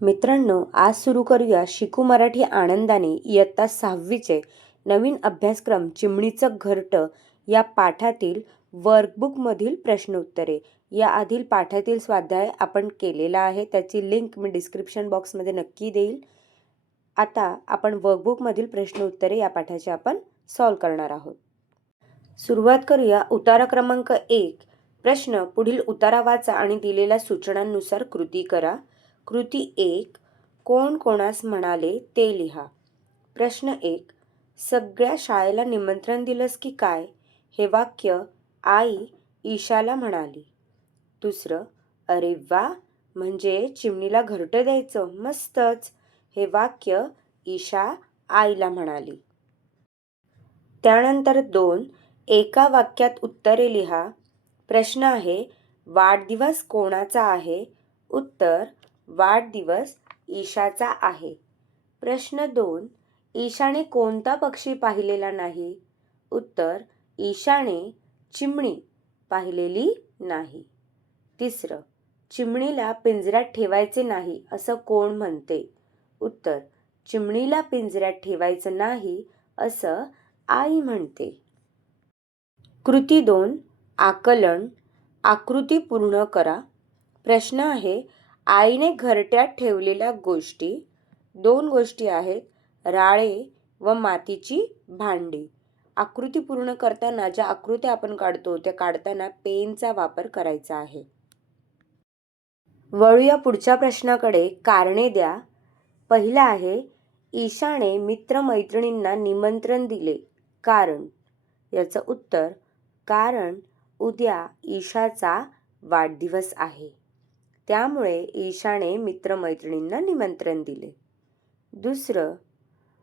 मित्रांनो, आज सुरू करूया शिकू मराठी आनंदाने इयत्ता 6वीचे नवीन अभ्यासक्रम चिमणीचं घरटं या पाठातील वर्कबुकमधील प्रश्नोत्तरे. याआधील पाठातील स्वाध्याय आपण केलेला आहे, त्याची लिंक मी डिस्क्रिप्शन बॉक्समध्ये नक्की देईल. आता आपण वर्कबुकमधील प्रश्नोत्तरे या पाठाचे आपण सॉल्व करणार आहोत. सुरुवात करूया. उतारा क्रमांक 1. प्रश्न: पुढील उतारा वाचा आणि दिलेल्या सूचनांनुसार कृती करा. कृती 1. कोण कोणास म्हणाले ते लिहा. प्रश्न 1. सगळ्या शाळेला निमंत्रण दिलंस की काय? हे वाक्य आई ईशाला म्हणाली. दुसरं, अरे वा, म्हणजे चिमणीला घरटं द्यायचं, मस्तच. हे वाक्य ईशा आईला म्हणाली. त्यानंतर 2. एका वाक्यात उत्तरे लिहा. प्रश्न आहे, वाढदिवस कोणाचा आहे? उत्तर, वाढदिवस ईशाचा आहे. प्रश्न 2. ईशाने कोणता पक्षी पाहिलेला नाही? उत्तर, ईशाने चिमणी पाहिलेली नाही. तिसरं, चिमणीला पिंजऱ्यात ठेवायचे नाही असं कोण म्हणते? उत्तर, चिमणीला पिंजऱ्यात ठेवायचं नाही असं आई म्हणते. कृती 2. आकलन. आकृती पूर्ण करा. प्रश्न आहे, आईने घरट्यात ठेवलेल्या गोष्टी. 2 गोष्टी आहेत, राळे व मातीची भांडी. आकृती पूर्ण करताना ज्या आकृत्या आपण काढतो त्या काढताना पेनचा वापर करायचा आहे. वळूया पुढच्या प्रश्नाकडे. कारणे द्या. पहिला आहे, ईशाने मित्रमैत्रिणींना निमंत्रण दिले, कारण. याचं उत्तर, कारण उद्या ईशाचा वाढदिवस आहे, त्यामुळे ईशाने मित्रमैत्रिणींना निमंत्रण दिले. दुसरं,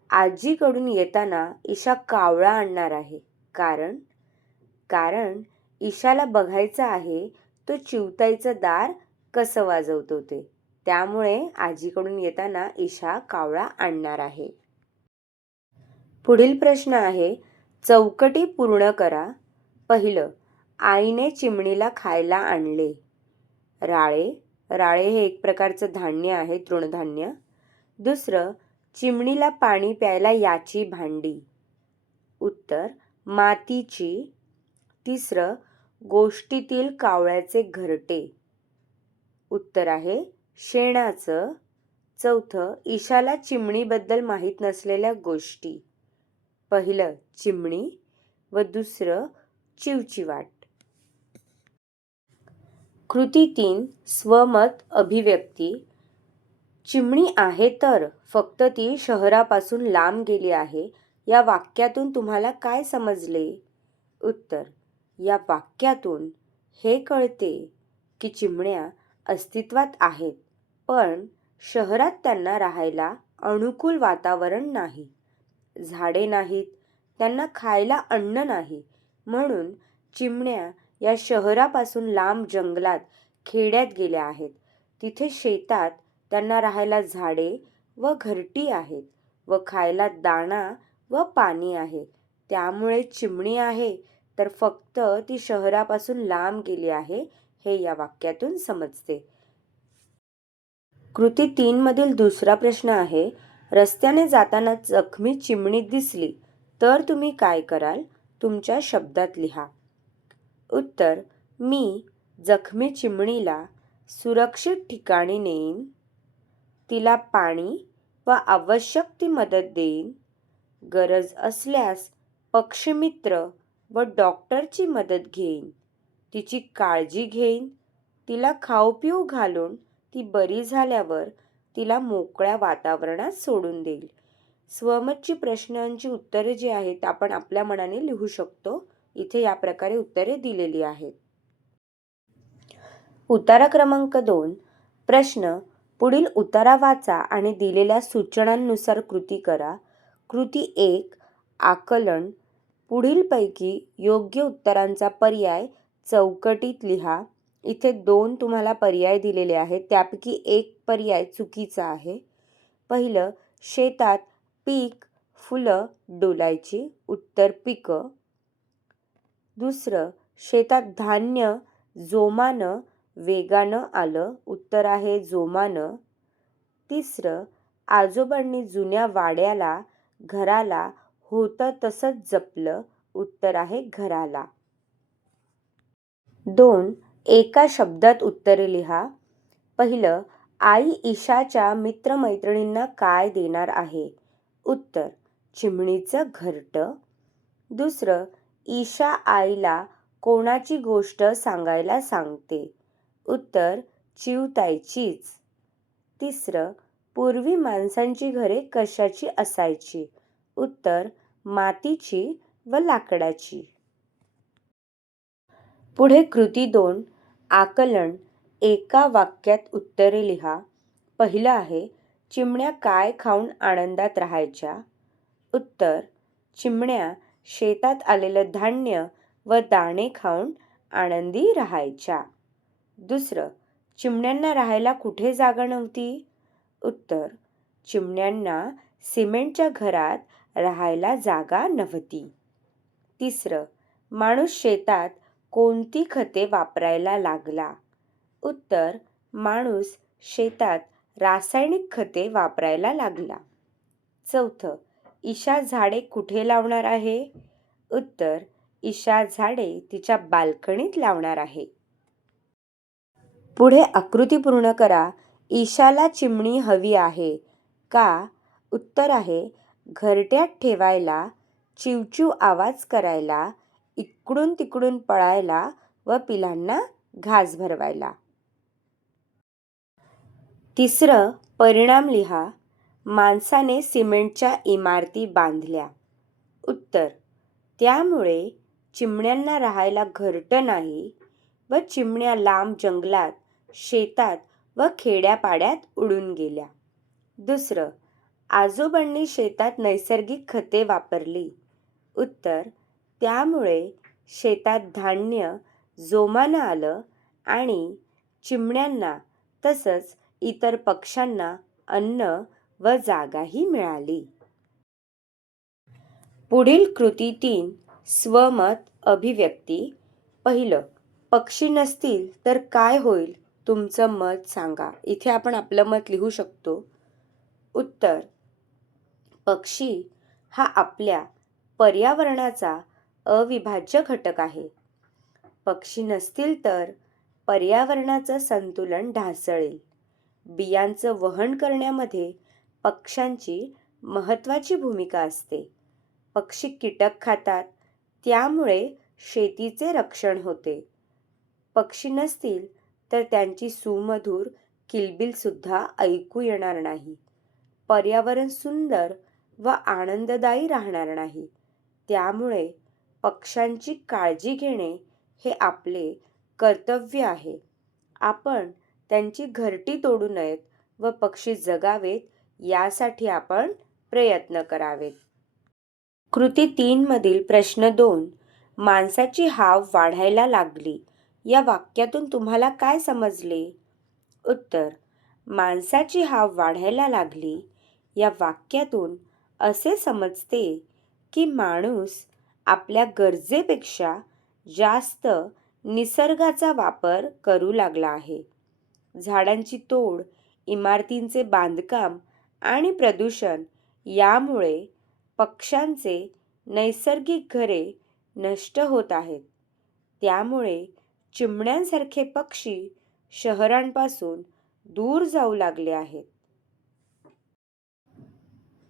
आजीकडून येताना ईशा कावळा आणणार आहे, कारण. कारण ईशाला बघायचं आहे तो चिवताईचं दार कसं वाजवतो ते, त्यामुळे आजीकडून येताना ईशा कावळा आणणार आहे. पुढील प्रश्न आहे, चौकटी पूर्ण करा. पहिलं, आईने चिमणीला खायला आणले. राळे. राळे हे एक प्रकारचं धान्य आहे, तृणधान्य. दुसरं, चिमणीला पाणी प्यायला याची भांडी. उत्तर, मातीची. तिसरं, गोष्टीतील कावळ्याचे घरटे. उत्तर आहे शेणाचं. चौथं, ईशाला चिमणीबद्दल माहीत नसलेल्या गोष्टी. पहिलं, चिमणी व दुसरं, चिवचिवाट. कृती 3. स्वमत अभिव्यक्ती. चिमणी आहे तर, फक्त ती शहरापासून लांब गेली आहे. या वाक्यातून तुम्हाला काय समजले? उत्तर, या वाक्यातून हे कळते की चिमण्या अस्तित्वात आहेत, पण शहरात त्यांना राहायला अनुकूल वातावरण नाही. झाडे नाहीत, त्यांना खायला अन्न नाही, म्हणून चिमण्या या शहरापासून लांब जंगलात, खेड्यात गेल्या आहेत. तिथे शेतात त्यांना राहायला झाडे व घरटी आहेत व खायला दाणा व पाणी आहे. त्यामुळे चिमणी आहे तर फक्त ती शहरापासून लांब गेली आहे, हे या वाक्यातून समजते. कृती 3 मधील दुसरा प्रश्न आहे, रस्त्याने जाताना जखमी चिमणी दिसली तर तुम्ही काय कराल? तुमच्या शब्दात लिहा. उत्तर, मी जखमी चिमणीला सुरक्षित ठिकाणी नेईन, तिला पाणी व आवश्यक ती मदत देईन, गरज असल्यास पक्षीमित्र व डॉक्टरची मदत घेईन, तिची काळजी घेईन, तिला खाऊ पिऊ घालून ती बरी झाल्यावर तिला मोकळ्या वातावरणात सोडून देईल. स्वमतची प्रश्नांची उत्तरे जी आहेत आपण आपल्या मनाने लिहू शकतो. इथे या प्रकारे उत्तरे दिलेली आहेत. उतारा क्रमांक 2. प्रश्न: पुढील उतारा वाचा आणि दिलेल्या सूचनांनुसार कृती करा. कृती 1. आकलन. पुढीलपैकी योग्य उत्तरांचा पर्याय चौकटीत लिहा. इथे 2 तुम्हाला पर्याय दिलेले आहेत, त्यापैकी एक पर्याय चुकीचा आहे. पहिलं, शेतात पीक फुलं डोलायची. उत्तर, पिकं. दुसरं, शेतात धान्य जोमानं वेगानं आलं. उत्तर आहे जोमानं. तिसरं, आजोबांनी जुन्या वाड्याला घराला होतं तसंच जपलं. उत्तर आहे घराला. 2. एका शब्दात उत्तरे लिहा. पहिलं, आई ईशाच्या मित्रमैत्रिणींना काय देणार आहे? उत्तर, चिमणीचं घरटं. दुसरं, ईशा आईला कोणाची गोष्ट सांगायला सांगते? उत्तर, चिवताईचीच. तिसरं, पूर्वी माणसांची घरे कशाची असायची? उत्तर, मातीची व लाकडाची. पुढे कृती 2, आकलन. एका वाक्यात उत्तरे लिहा. पहिलं आहे, चिमण्या काय खाऊन आनंदात राहायच्या? उत्तर, चिमण्या शेतात आलेलं धान्य व दाणे खाऊन आनंदी राहायच्या. दुसरं, चिमण्यांना राहायला कुठे जागा नव्हती? उत्तर, चिमण्यांना सिमेंटच्या घरात राहायला जागा नव्हती. तिसरं, माणूस शेतात कोणती खते वापरायला लागला? उत्तर, माणूस शेतात रासायनिक खते वापरायला लागला. चौथं, ईशा झाडे कुठे लावणार आहे? उत्तर, ईशा झाडे तिच्या बाल्कनीत लावणार आहे. पुढे आकृती पूर्ण करा. ईशाला चिमणी हवी आहे का? उत्तर आहे, घरट्यात ठेवायला, चिवचिव आवाज करायला, इकडून तिकडून पळायला व पिलांना घास भरवायला. तिसरं, परिणाम लिहा. माणसाने सिमेंटच्या इमारती बांधल्या. उत्तर, त्यामुळे चिमण्यांना राहायला घरटं नाही व चिमण्या लांब जंगलात, शेतात व खेड्यापाड्यात उडून गेल्या. दुसरं, आजोबांनी शेतात नैसर्गिक खते वापरली. उत्तर, त्यामुळे शेतात धान्य जोमानं आलं आणि चिमण्यांना तसंच इतर पक्ष्यांना अन्न व जागाही मिळाली. पुढील कृती 3, स्वमत अभिव्यक्ती. पहिलं, पक्षी नसतील तर काय होईल? तुमचं मत सांगा. इथे आपण आपलं मत लिहू शकतो. उत्तर, पक्षी हा आपल्या पर्यावरणाचा अविभाज्य घटक आहे. पक्षी नसतील तर पर्यावरणाचं संतुलन ढासळेल. बियांचं वहन करण्यामध्ये पक्ष्यांची महत्त्वाची भूमिका असते. पक्षी कीटक खातात, त्यामुळे शेतीचे रक्षण होते. पक्षी नसतील तर त्यांची सुमधुर किलबिलसुद्धा ऐकू येणार नाही. पर्यावरण सुंदर व आनंददायी राहणार नाही. त्यामुळे पक्ष्यांची काळजी घेणे हे आपले कर्तव्य आहे. आपण त्यांची घरटी तोडू नयेत व पक्षी जगावेत यासाठी आपण प्रयत्न करावेत. कृती 3 मधील प्रश्न 2, माणसाची हाव वाढायला लागली. या वाक्यातून तुम्हाला काय समजले? उत्तर, माणसाची हाव वाढायला लागली या वाक्यातून असे समजते की माणूस आपल्या गरजेपेक्षा जास्त निसर्गाचा वापर करू लागला आहे. झाडांची तोड, इमारतींचे बांधकाम आणि प्रदूषण यामुळे पक्ष्यांचे नैसर्गिक घरे नष्ट होत आहेत. त्यामुळे चिमण्यांसारखे पक्षी शहरांपासून दूर जाऊ लागले आहेत.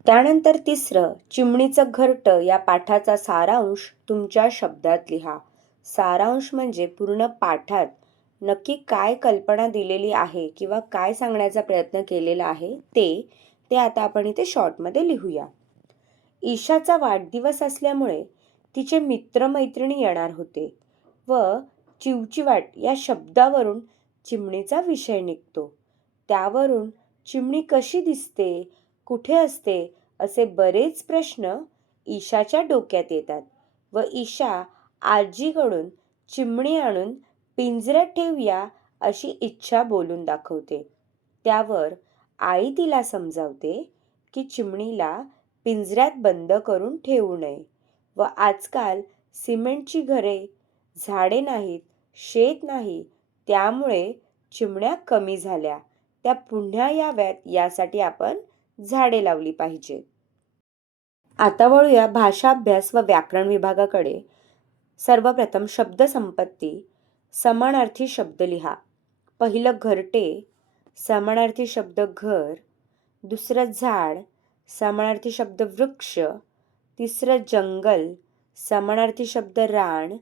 त्यानंतर तिसरं, चिमणीचं घरटं या पाठाचा सारांश तुमच्या शब्दात लिहा. सारांश म्हणजे पूर्ण पाठात नक्की काय कल्पना दिलेली आहे किंवा काय सांगण्याचा प्रयत्न केलेला आहे ते आता आपण इथे शॉर्टमध्ये लिहूया. ईशाचा वाढदिवस असल्यामुळे तिचे मित्रमैत्रिणी येणार होते व चिवचिवाट या शब्दावरून चिमणीचा विषय निघतो. त्यावरून चिमणी कशी दिसते, कुठे असते असे बरेच प्रश्न ईशाच्या डोक्यात येतात व ईशा आजीकडून चिमणी आणून पिंजऱ्यात ठेवूया अशी इच्छा बोलून दाखवते. त्यावर आई तिला समजावते की चिमणीला पिंजऱ्यात बंद करून ठेवू नये व आजकाल सिमेंटची घरे, झाडे नाहीत, शेत नाही, त्यामुळे चिमण्या कमी झाल्या. त्या पुन्हा याव्यात यासाठी आपण झाडे लावली पाहिजेत. आता वळूया भाषा अभ्यास व व्याकरण विभागाकडे. सर्वप्रथम शब्दसंपत्ती. समानार्थी शब्द लिहा. पहिलं घरटे, समानार्थी शब्द घर. दुसरं झाड, समानार्थी शब्द वृक्ष. तिसरं जंगल, समानार्थी शब्द रान.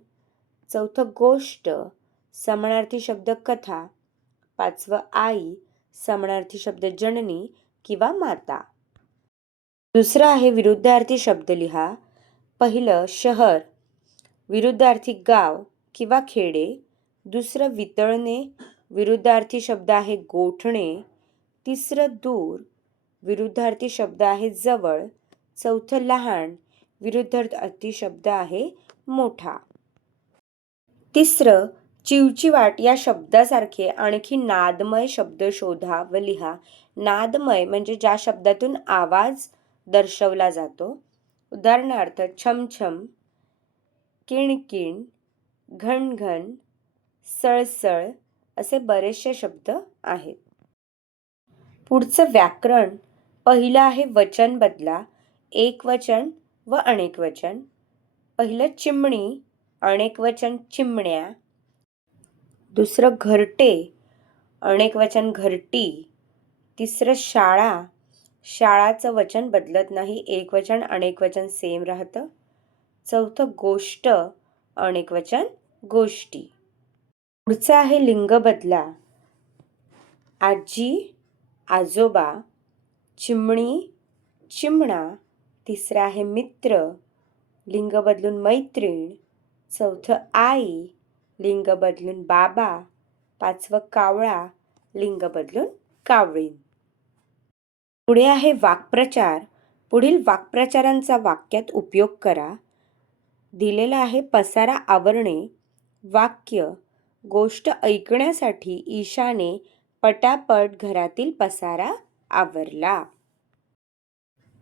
चौथं गोष्ट, समानार्थी शब्द कथा. पाचवं आई, समानार्थी शब्द जननी किंवा माता. दुसरं आहे विरुद्धार्थी शब्द लिहा. पहिलं शहर, विरुद्धार्थी गाव किंवा खेडे. दुसरं वितळणे, विरुद्धार्थी शब्द आहे गोठणे. तिसरं दूर, विरुद्धार्थी शब्द आहे जवळ. चौथं लहान, विरुद्धार्थी शब्द आहे मोठा. तिसरं चिवचिवाट या शब्दासारखे आणखी नादमय शब्द शोधा व लिहा. नादमय म्हणजे ज्या शब्दातून आवाज दर्शवला जातो. उदाहरणार्थ छमछम, किणकिण, घणघण, सळसळ असे बरेचसे शब्द आहेत. पुढचं व्याकरण. पहिलं आहे वचन बदला. एकवचन व अनेकवचन. पहिलं चिमणी, अनेकवचन चिमण्या. दुसरं घरटे, अनेकवचन घरटी. तिसरं शाळा, शाळाचं वचन बदलत नाही, एकवचन अनेकवचन सेम राहतं. चौथं गोष्ट, अनेकवचन गोष्टी. पुढचं आहे लिंग बदला. आजी, आजोबा. चिमणी, चिमणा. तिसरं आहे मित्र, लिंग बदलून मैत्रीण. चौथं आई, लिंग बदलून बाबा. पाचवं कावळा, लिंग बदलून कावळीन. पुढे आहे वाक्प्रचार. पुढील वाक्प्रचारांचा वाक्यात उपयोग करा. दिलेला आहे पसारा आवरणे. वाक्य, गोष्ट ऐकण्यासाठी ईशाने पटापट घरातील पसारा आवरला.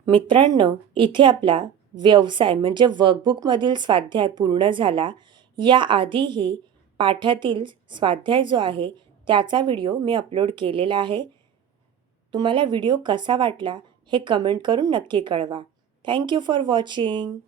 मित्रांनो, इथे आपला व्यवसाय म्हणजे वर्कबुकमधील स्वाध्याय पूर्ण झाला. याआधीही पाठातील स्वाध्याय जो आहे त्याचा व्हिडिओ मी अपलोड केलेला आहे. तुम्हाला व्हिडिओ कसा वाटला हे कमेंट करून नक्की कळवा. Thank you for watching.